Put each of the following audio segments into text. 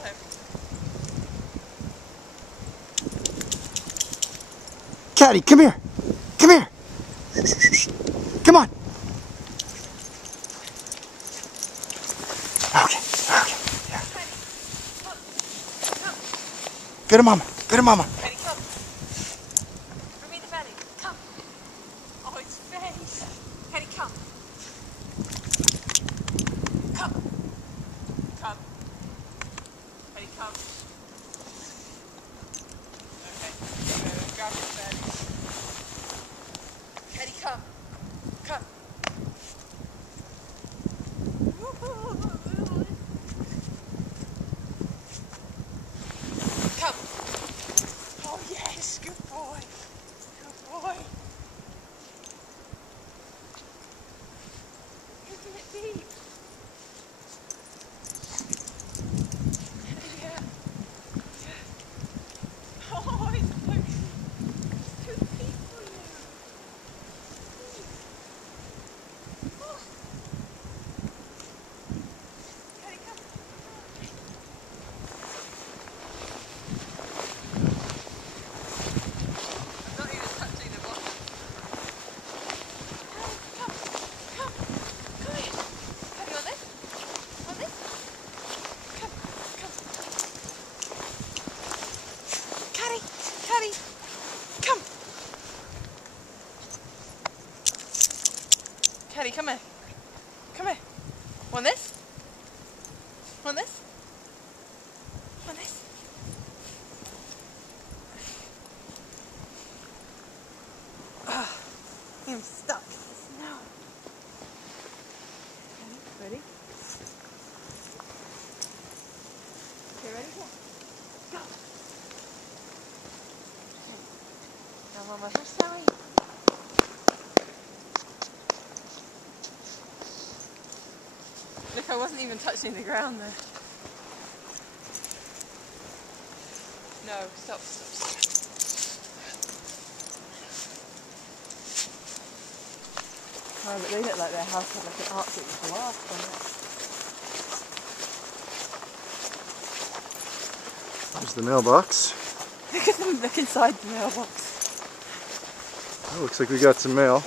saw him. Caddy, come here. Come here. Come on. Okay. Yeah. Go to mama. Go to mama. Ready, come. Bring me the belly. Come. Oh, its face. Ready, come. Come. Come. Ready, come. Okay. Grab his belly. Ready, come. Come. Come. Oh yes, good boy. Good boy. Isn't it deep? Yeah. Yeah. Oh, it's too deep for you. Oh. Can he come? I'm not even touching the bottom. Come, come, come here. Have you on this? On this? Come, come. Caddy, Caddy, come. Caddy, come here. Come here. Want this? Want this? Want this? I'm stuck in the snow. Ready? Okay, ready? Here. Go. Now, Mama, so sorry. Look, I wasn't even touching the ground there. No, stop. Oh, but they look like their house had like an Arctic blast on it. There's the mailbox. Look at them, look inside the mailbox. Oh, looks like we got some mail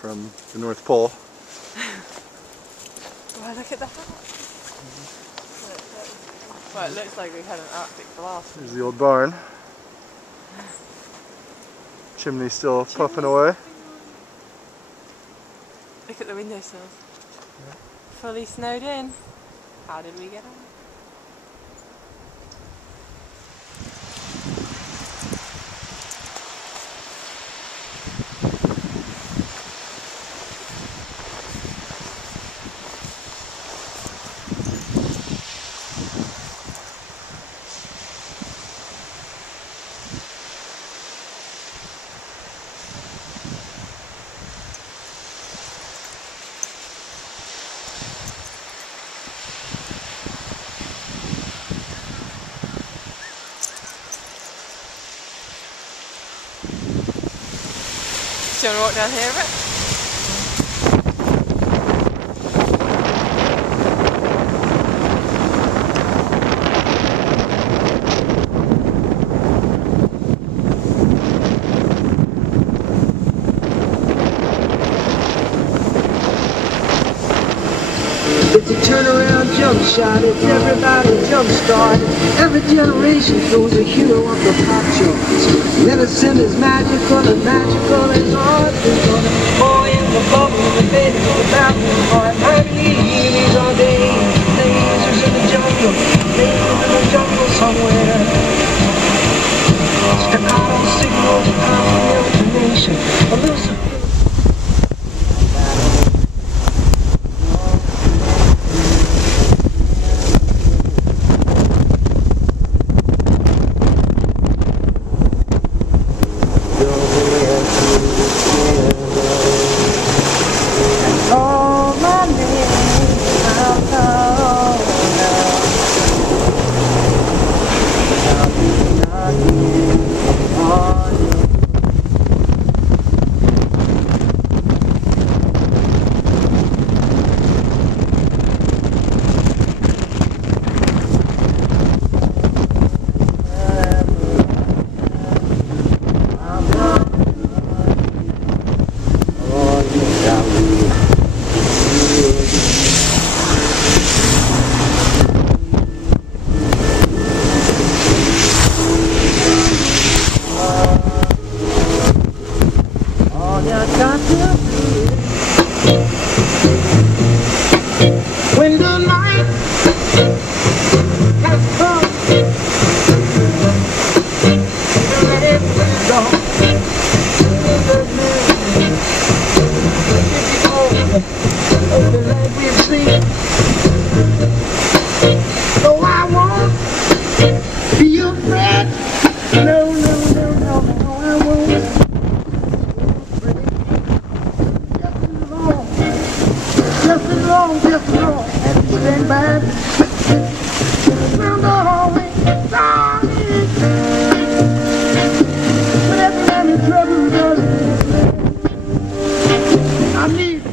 from the North Pole. Well, look at the house. Well, it looks like we had an Arctic blast. There's the old barn. Chimney still puffing away. Look at the windowsills. Yeah. Fully snowed in. How did we get on? Do you want to walk down here a bit? It's a turnaround jump shot, it's everybody jump start. Every generation throws a hero up the pop charts. Medicine is magical and magical is art. There's a boy in the bubble, the baby in the bathroom, heart. I believe all day. Lasers in the jungle, lasers in the jungle somewhere. Staccato signals, powerful information. Elusive. Oh, my man. something like we've seen. Oh, I won't be your friend. No, no, no, no, no, I won't. Just as long as you stand by me. Through the hallway, darling. Whenever I'm in trouble, darling, I need you.